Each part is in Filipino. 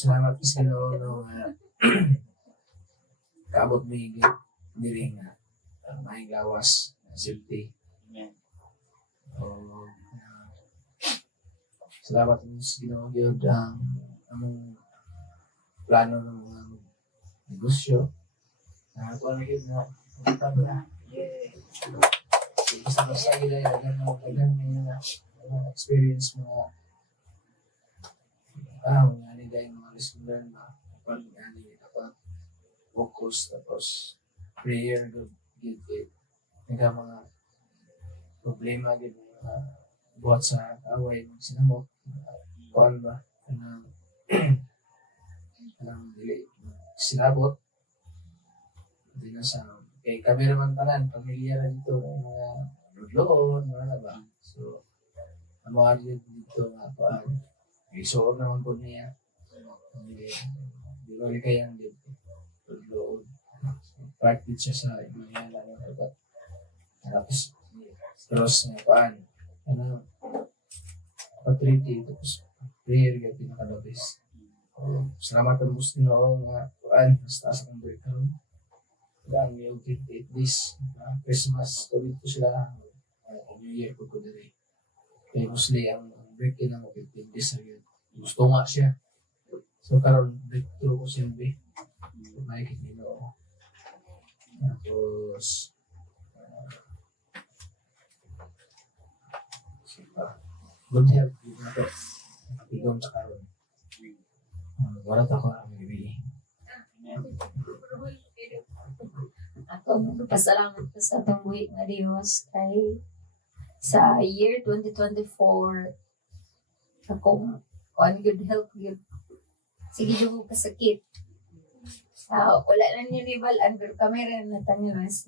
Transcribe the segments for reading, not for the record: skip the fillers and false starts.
Salamat po sa Ginoo no kaabot mo higit diri nga may gawas silti. Amen. Salamat po sa Ginoo gyud ang among plano ng mga negosyo. Kung ano yun na pagkakaba na. Basta ila dagan mga experience mga mga nila yung mga lesson learn na kapag dapat focus tapos prayer good mga problema good buhat sa away magsinamok kuan ba kanang dili silabot hindi na sa kay kami naman tanan pamilya na dito ng mga lodloon mga ba so ang mga dito nga kuan isoon naman po niya di ba kayang dito lodloon part din siya sa mga lang dapat tapos cross nga kuan ano patriti tapos prayer nga pinakalabis salamat ang gusto nyo nga kuan basta sa kong break karon ang yung 58 days Christmas ulit po sila New Year po ko diri kaya mostly ang break in ang 15 days na yun gusto nga siya so karon breakthrough ko siya be may kitino tapos good health yun na to igong sa karon wala ta ko ang bibili. Ako magpasalamat po sa atong buhi nga Dios kay sa year 2024 akong on good health good sige yung kasakit wala na ni rival under camera na tanyamas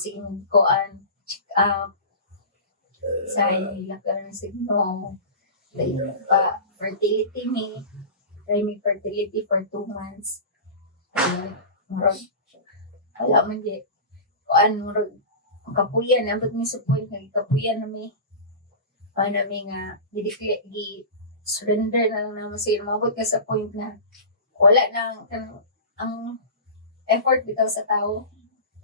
sige koan check up sa ilakaran signo pa fertility me try me fertility for 2 months wala man di kuan murag kapuyan abot mi sa point nga kapuyan na mi nga gi surrender na lang naman sa mabot ka sa point na wala na ang effort bitaw sa tao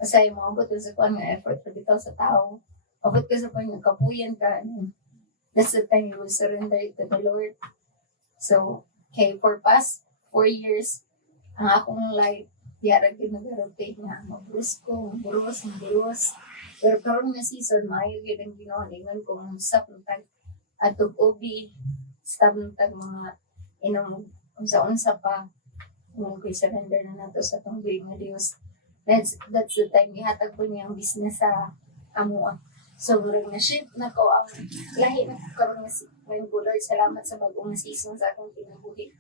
kasi mabot ka sa kuan nga effort bitaw sa tao abot ka sa point nga kapuyan ka that's the time you will surrender it to the Lord so okay for past 4 years ang akong life yara ginagarotate nga mabulos ko, mabulos. Pero karon nga season, maayo gid ang Ginoo ningon kung stop ng tag atog obi, stop ng tag mga inom unsa pa kung surrender na nato sa tong buhi nga Dios. That's the time ihatag ko niya ang business sa amuha. So, murag na shift na ko ang lahi na karon nga si Lord, salamat sa bagong season sa akong kinabuhi.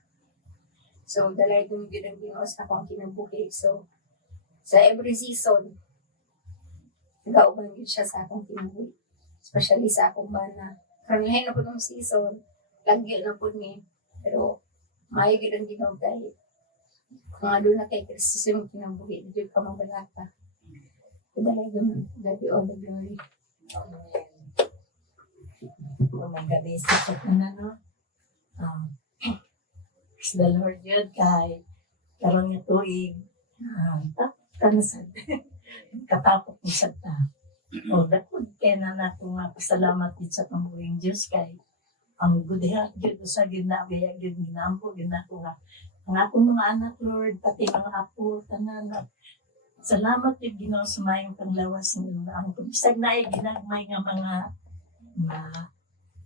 So, dalay kong yun ang Ginoo sa akong kinabuhi. So, sa every season, nag-auban yun siya sa akong kinabuhi. Especially sa akong bana. Karamihan na po ng season, lagi na po ni. Pero, maayag yun ang Ginoo dahil kung ano na kay Kristus yung kinabuhi, hindi ka mabalata. So, dalay kong God be all the glory. Magkabisa sa tanan, no? Praise the Lord yun, kay karon nga tuig, tanasad, katapok mo sa ta. O, dakod kaya na nato nga pasalamat din sa pambuhing Diyos kay ang good health yun sa ginagaya yun ginampo, ginako nga. Ang akong mga anak, Lord, pati mga apo, tanan, salamat din Ginoo sa mayong panglawas ng ang kubisag na ay ginagmay nga mga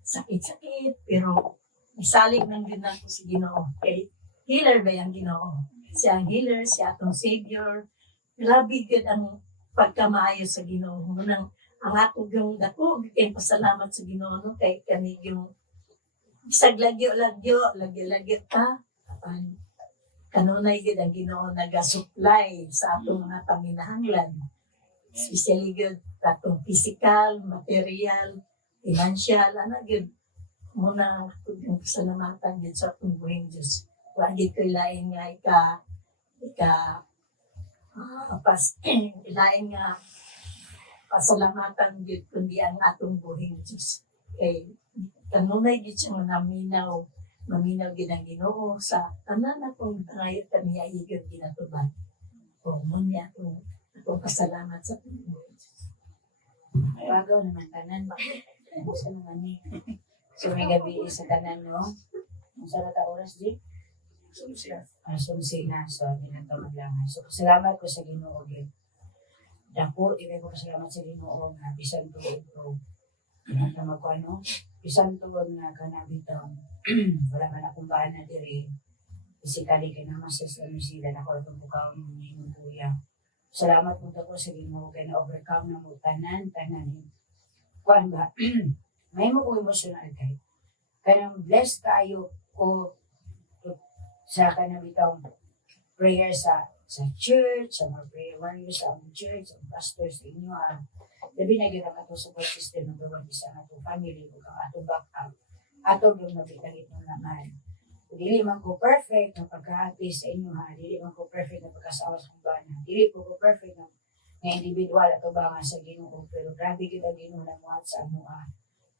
sakit-sakit, pero isalig ng ginako si Ginoo. Okay? Healer ba yung Ginoo? Siya ang healer, siya atong Savior. Grabe gud ang pagkamaayo sa Ginoo. Munang ang ako yung dako, kay pasalamat sa Ginoo no kay kani yung bisag lagyo ta. Kanunay gud ang Ginoo naga-supply sa atong mga paminahanglan. Especially gud atong physical, material, financial, gud muna ang pasalamatan din sa atong buhing Diyos. Wagi ko ilain nga ilain nga pasalamatan din kundi ang atong buhing Diyos. Kay kanunay din siya naminaw maminaw gid ang Ginoo sa tanan akong pangayo kaniya gyud ginatuban. O munya akong pasalamat sa Panginoon. Bagaw naman tanan ba? Sa naman ni. So may gabi sa tanan no. Ang sarata oras di. Asumsi na so ginatawag lang. So salamat ko sa Ginoo gyud. Dako ibig ko salamat sa Ginoo nga bisan tuod ko. Na magkuano, bisan tuod nga kanabitaw. Wala man akong bana diri. Physically kay naman sa New Zealand ako itong bukaw ng kuya. Salamat po ako sa Ginoo kay na-overcome na mo tanan. Kuan ba? May mo ko emotional kay. Kanang blessed kayo ko sa kanabitaw prayer sa church, sa mga prayer warriors sa aming church, sa pastors sa inyo. Labi na gina ka support system ng gawin sa atong family o kang atong backup. Atong yung nabitalit ng naman. Dili man ko perfect na pagkahati sa inyo ha. Dili man ko perfect na pagkasawa sa kumbana. Dili ko perfect na individual at ubangan sa Ginoo. Pero grabe kita Ginoo na muhat sa amoa.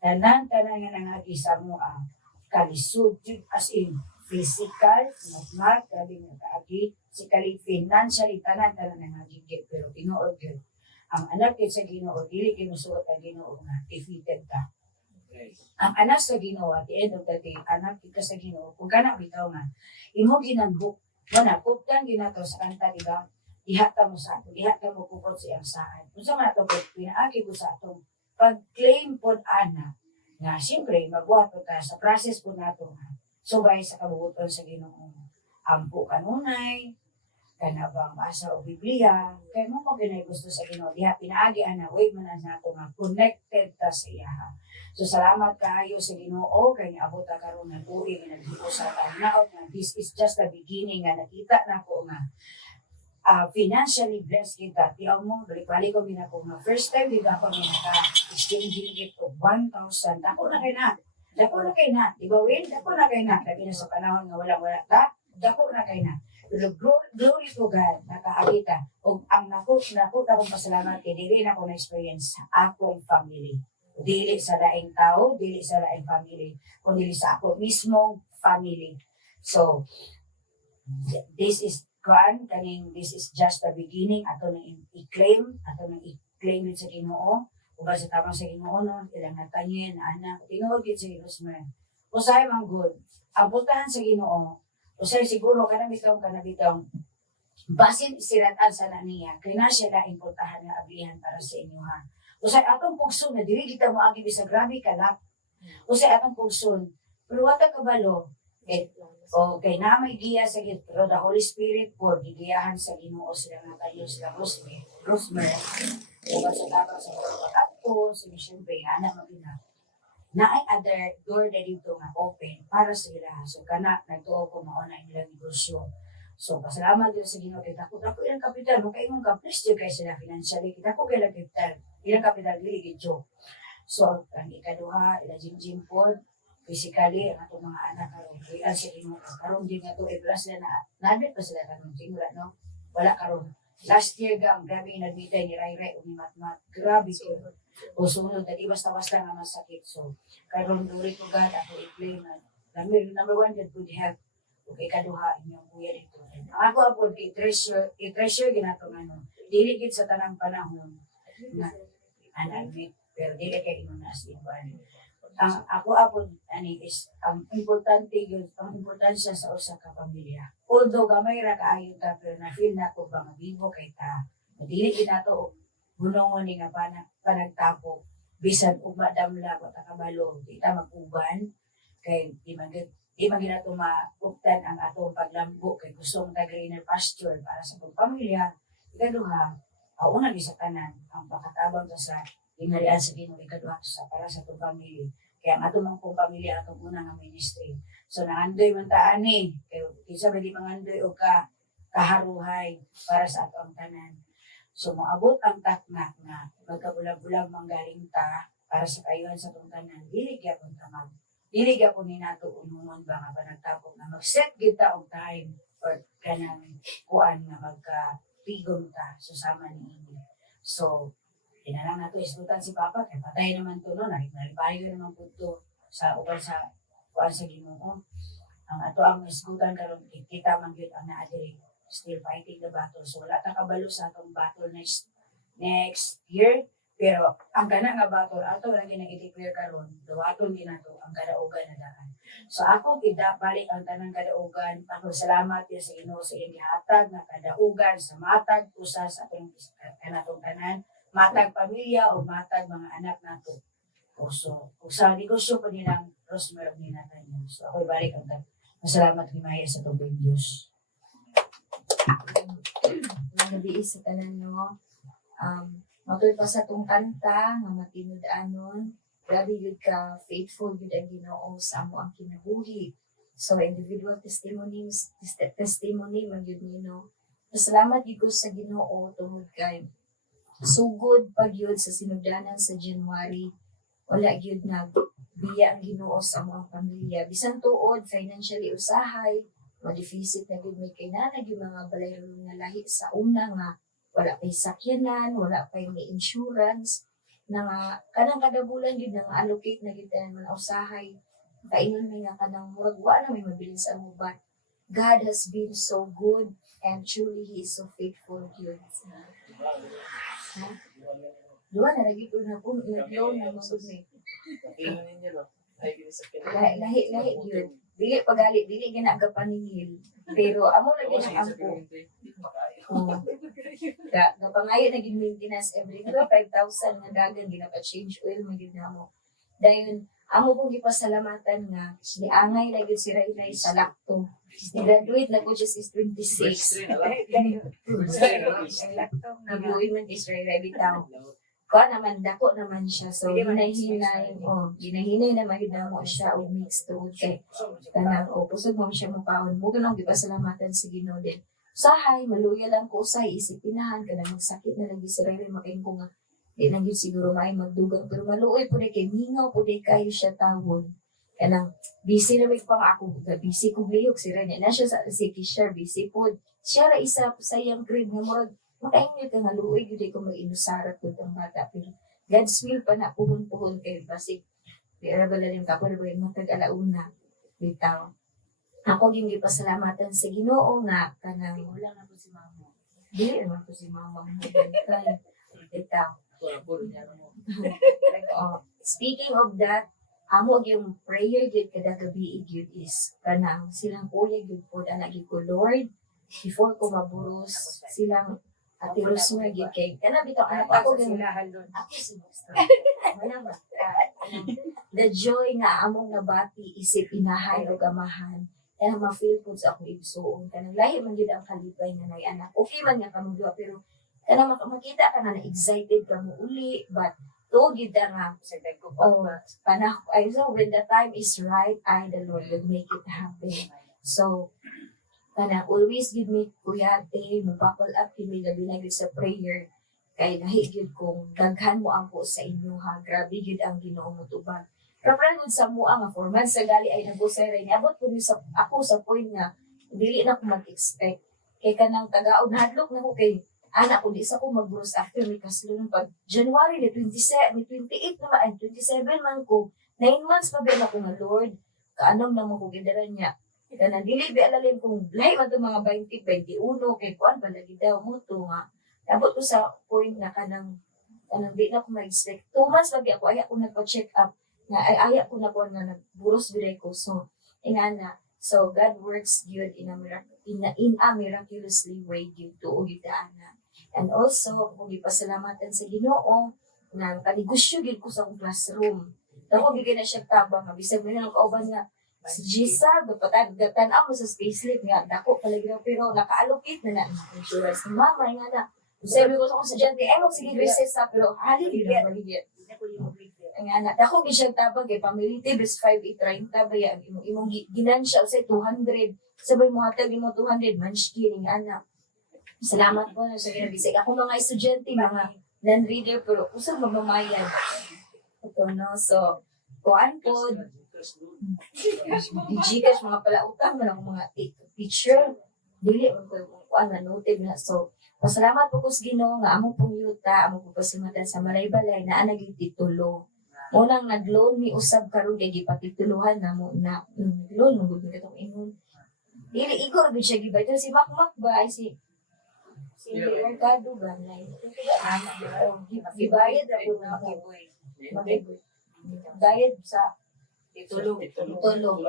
Tanan nga nangagi sa amoa. Kalisod as in physical, magmat, grabe nga kaagi. Physically, financially, tanan nangagi. Pero tinuod yun. Ang anak sa Ginoo, dili kinusuot ang Ginoo nga defeated ka. Ang anak sa Ginoo at the end of the day, anak kita sa Ginoo, kung kana bitaw nga, imo ginanghuk, wala, kuptan ginato sa kanta, diba? Ihata mo sa ato, ihata mo kupot sa iyang saan. Kung sa mga ito, pinaagi ko sa atong pag-claim po anak, nga siyempre, magbuhat po ka sa process po nato nga, subay sa kabubuton sa Ginoo. Ampo kanunay, kanabang basa o Biblia, kaya mo maginay gusto sa Ginoo, diha pinaagi ana, wait man na ako nga, connected ta sa iya. So salamat kaayo sa Ginoo kay niabot ta karon nga tuig nga naghipo sa tanaw nga this is just the beginning nga nakita na ko nga financially blessed kita. Tiyaw mo, balik-balik ko minako nga first time di ba ako naka-exchange gift of 1,000. Dako na kay na. Dako na kay na. Di ba Will? Dako na kay na. Labi na sa panahon nga wala-wala ta. Dako na kay na. Pero glory to God, nakaagita. O ang naku akong pasalamat kay dili na ko na-experience sa akong family. Dili sa daing tao, dili sa daing family, kundi sa ako mismo family. So, this is just the beginning. Ato nang i-claim din sa Ginoo. Uba sa tamang sa Ginoo, no? Ilang natanyin, anak, tinuod din sa Ginoo. Usay man good, abutahan sa Ginoo. Usay siguro, kanabitaw, basin isiratan sa naniya, kaya na siya na importahan na ablihan para sa inyo ha. Usay atong pugson na dili kita mo agi sa grabe kalak. Usay atong pugson. Pero wata kabalo kay na may giya sa Ginoo, pero the Holy Spirit po gigiyahan sa Ginoo sila nga tayo sila Rosemary. Uba sa tapos sa pagkatapos, sa mission bay anak magina. Na ay other door na dito nga open para sa ila. So kana nagtuo ko mao na ilang negosyo. So, pasalamat din sa Ginoo kay dako ilang kapital, mo kay imong ka-bless jud kay sila financially. Dako kay ilang kapital, ilang kapital dili gid. So, ang ikaduha, ila jim pod, physically ang atong mga anak karon. Kaya sa Ginoo karon din nga to i-bless na nabit pa sila karon wala no. Wala karon. Last year gam grabe nagmitay ni Ray ug ni Matmat. Grabe ko. O sunod dali basta-basta nga masakit. So, karon duri ko God ako i-claim na number one good health. Okay, kaduha inyong kuya dito. Ako i-treasure ginato ano. Dili gid sa tanang panahon na anagit pero dili kay imo na asiban. Ang ako ani is ang importante gyud ang importansya sa usa ka pamilya. Although gamay ra kaayo ta pero na feel nako ba mabibo kay ta. Dili gid nato hunongon ni nga panagtapo bisan ug madamla ko ta kabalo di ta mag-uban kay di man ginato mauptan ang atong paglambo kay gusto mong greener pasture para sa pamilya. Ikaduha, una sa tanan ang pagkatabang sa ginharian sa Ginoo. Ikaduha sa para sa atong pamilya. Kaya ang atong mga pamilya atong una nga ministry. So nangandoy man ta ani kay kinsa ba di mangandoy og kaharuhay para sa atong tanan. So moabot ang takna nga magkabulag-bulag manggaling ta para sa kayuhan sa atong tanan. Dili gyapon ta dili gyapon ni nato unungon ba nga panagtapok na mag-set gid ta og time or kanang kuan nga magka-tigom ta susama niini. So inalang nato isgutan si Papa kay patay naman to no nalipayo naman pud to sa uban sa kuan sa Ginoo. ang ato ang isgutan karon kita man gyud ang naa diri still fighting the battle. So wala ta kabalo sa atong battle next year. Pero ang kana nga battle ato lagi nag-declare karon, dawaton ginato ang kadaugan na daan. So ako balik ang tanang kadaugan, ako salamat ya sa Ginoo sa iyang gihatag nga kadaugan sa matag usa sa atong kanatong tanan, matag pamilya o matag mga anak nato. O so, kung sa negosyo pa nilang Rosemary ni Nathaniel. So ako balik ang masalamat ni Maya sa tubig Diyos. Gabi sa tanan no. Matuloy pa sa tong kanta nga matinud-anon, grabe yun ka faithful yun ang Ginoo sa amo ang kinabuhi. So individual testimony man yun no. Salamat yun ko sa Ginoo tungod kay sugod pag yun sa sinugdanan sa January, wala yun nagbiya ang Ginoo sa amo ang pamilya. Bisan tuod financially usahay, ma-deficit na yun may kainanag yung mga balay nga lahi sa una nga wala pa'y sakyanan, wala pa'y may insurance, na nga, kanang kada bulan yun, na allocate na yun man usahay, kainon may nga kanang murag, wala na may mabilin sa mo, but God has been so good, and truly He is so faithful yun. Luwa na, lagi ko na po, ilaglaw na mga may. Lahi yun. Dili pagalit, dili ginagawa paningil. Pero amo lagi ng ampo. Gapangayo na gin maintenance every 5,000 nga dagan ginapa-change oil magid namo. Dayon amo pong gipasalamatan nga niangay lagi si Raylay sa lakto. Graduate na ko just is 26. Lakto na buhay man is Raylay bitaw. Kuha naman, dako naman siya. So, hinahinay naman yun na mo siya o mix to kay kanang o pusog mo siya mapaon. Mo ganun, di ba salamatan sa Ginoo din. Usahay, maluya lang ko usay, isipinahan ka na magsakit na lagi si Ray makain ko nga. Di na yun siguro may magdugang. Pero maluoy po na kay mingaw po na kayo siya tawon. Kanang, busy na may pang ako. Busy ko bliyok si Ray. Na siya sa Kisher, busy po. Siya ra isa sa iyang crib nga murag makaingit ka nga luoy, yun ko mag-inusarat ko itong bata. Pero God's will pa na puhon-puhon kayo. Basig, pero balalim ka po na ba yung matag-alauna. Bitaw. Ako yung gipasalamatan sa Ginoo nga kanang Wala na po si Mama. dili naman po si mama mo. Bitaw. Speaking of that, amo yung prayer gyud kada gabi gyud is kanang silang kuya gyud po na ko Lord before ko maburos silang Ate Rosemary gyud kay kana bitaw anak ako gyud ako si Buster. The joy nga among nabati isip inahay o gamahan kaya ma-feel po sa akong igsuon kanang lahi man gyud ang kalipay nga nay anak okay man nga kamo duha pero kanang makita ka na excited ka mo uli but to gyud nga Sa dagko panahon ay so when the time is right I the Lord will make it happen. So kana always give me kuyate mo papal up kini labi na gyud sa prayer kay lahi gyud kung daghan mo ang po sa inyo ha grabe gyud ang Ginoo mo tubag kapra gyud sa mua nga 4 months sa gali ay nabusay ray niabot ko sa ako sa point nga dili na ko mag-expect kay kanang tagaod hadlok na ko kay anak ko di sa ko magburos after may kaslun pag January ni 27 ni 28 na ay 27 man ko 9 months pa ba na ko nga Lord kaanong na mo ko gidaran niya kana dili bi alalim kung lahi man to mga 20 21 kay kuan balagi daw mo to nga abot ko sa point na kanang di na ko ma-expect 2 months lagi ako aya ko nagpa-check up nga aya ko na kuan nga nagburos dire ko so ingana so God works good in a miraculously way due to ugidana and also kung ipasalamatan sa Ginoo nga kaligusyo gid ko sa akong classroom dako bigay na siya tabang nga bisag man ang kauban nga si Gisa, gatan ako sa space lift nga, dako palagi na pero naka-allocate na insurance ni mama, nga na. Sabi ko sa akong estudyante, sige recess ha, pero hali din na maligyan. Nga na, dako gisyag tabag eh, pamiliti, bes 5,830 ba yan, imong ginansya, say 200, sabay mo hatag mo 200, manshkiring, anak. Salamat po na sa ginabisig. Ako mga estudyante, mga non-reader, pero usang mamamayan. Ito no, so, kuan po, Gcash mga palautang man ang mga teacher dili man ko kuan na noted na so pasalamat po ko sa Ginoo nga among pong yuta among pasimatan sa malay-balay na anaging titulo Unang nag-loan mi usab karon kay gipatituluhan na mo na loan mo gud katong ingon. Dili igor gud siya gibay si Makmak ba ay si Mercado ba nay. Gibayad ra pud na magiboy. Bayad sa Tulog. tulog.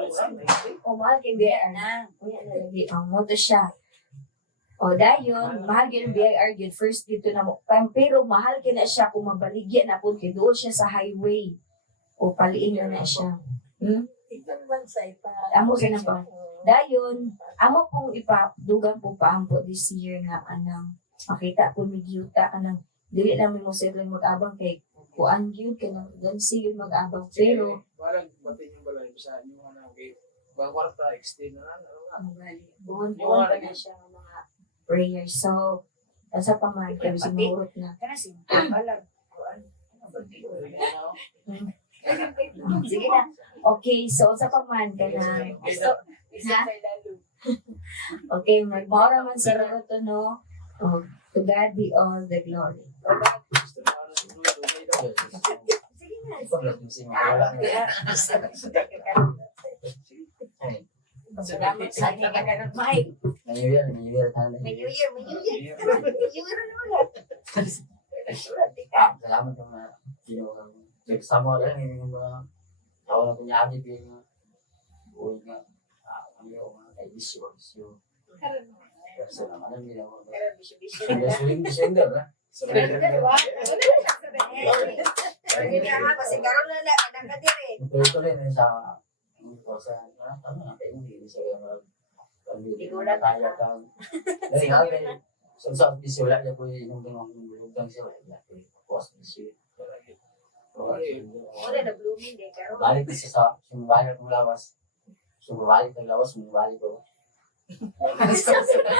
O mahal kay BIR na. Kuya na lagi ang moto siya. O dayon, mahal yun BIR yun. First dito na mo. Pero mahal kina siya kung mabaligyan na po. Kaya doon siya sa highway. O paliin na siya. Itang bansay pa. Amo ka na ba? Dayon, amo pong ipadugan po paampo this year nga anang makita po ni Gyuta anang dili lang mo sila mag-abang kay kuan yun ka nang gansi yun mag-abang pero Walang batin yung balay sa inyo ano kay kwarta extend na buhon na siya ng mga prayers. So, asa pa man kaya si Murot na. Kana si Balag. Sige na. Okay, so sa pa man ka na. Okay, magbara man sa roto no. Oh, to God be all the glory. Sige na. Salamat sa inyo kaganon Mike. May New Year. May New Year na ulit. Salamat yung mga nagsama rin yung mga tao na kunyari yung buhay nga ang iyong mga kaibisyos yung sa naman ang ginawa ko. Suling December na. Kasi karon na nakadiri. Tuloy-tuloy na sa tama na kayo hindi sa mga kaya kang dari hal sa bisyo wala niya po yung bulugdang siya wala po post bisyo Wala na blooming eh. Pero balik siya sa sumbalik ng lawas sumbalik ng lawas sumbalik ko Kasi wala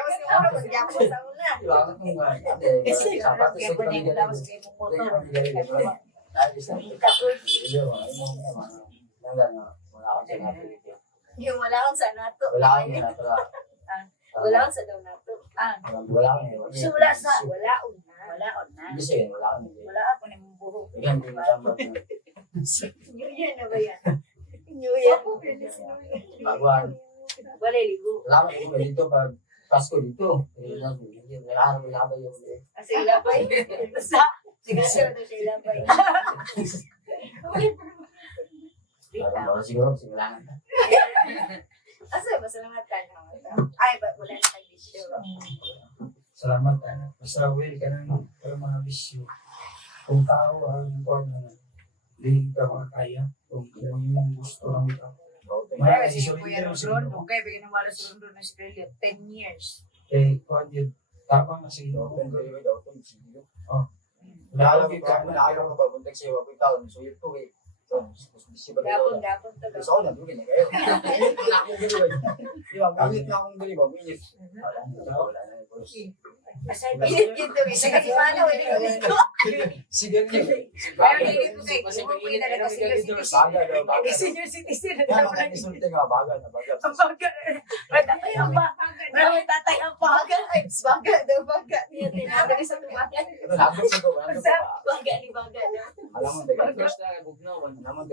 lawas ni mo pag yapo sa una. iwangan mo nga Kasi sapatos kaya sa pa niya lawas kay mo motor. yung wala akong sa nato. Wala akong yan. Wala akong sa daw nato. Wala akong yan. So wala sa wala na. Ibig sabihin, wala akong yan. Wala ako ni mong buho. Again, hindi mo tama. New Year na ba yan? New Year. Baguhan. Wala ligo. Wala akong yan. Dito pag Pasko dito. Wala akong yung Kasi ilabay. Sige sir do siya ilabay. siguro, simulangan. Asa ba salamat ka na? Ay ba wala na kay bisyo. Salamat ana. Basta will ka nang mga bisyo. Kung tao ang important na hindi ka makakaya. Kung ano yung gusto ng tao. Kaya si Kuya Ron, okay, bigyan ng wala sa Ron na Australia 10 years. Eh, kung yun, tapang na sa ilo. Wala ka ba, buntag siya, wapit taon, so yun po eh. Gapon to. Gusto ko na, bigyan niya kayo. Minit na akong giliwan. Di ba, minit na akong giliwan, minit. Wala na, Asay ba yun to? Sige si Mano, hindi ko dito. Sige niyo. Ayaw hindi ko kay Kuya na kasi senior citizen. Baga daw, baga. Senior citizen. Kaya mga isulti nga, baga na, baga. Ang baga. Tatay ang baga. Maraming tatay ang baga. Ay, baga daw baga. Niya tinatay sa tumagan. Ito, nabot sa ko, Baga ni baga na. alam mo, dagan. Alam mo, dagan.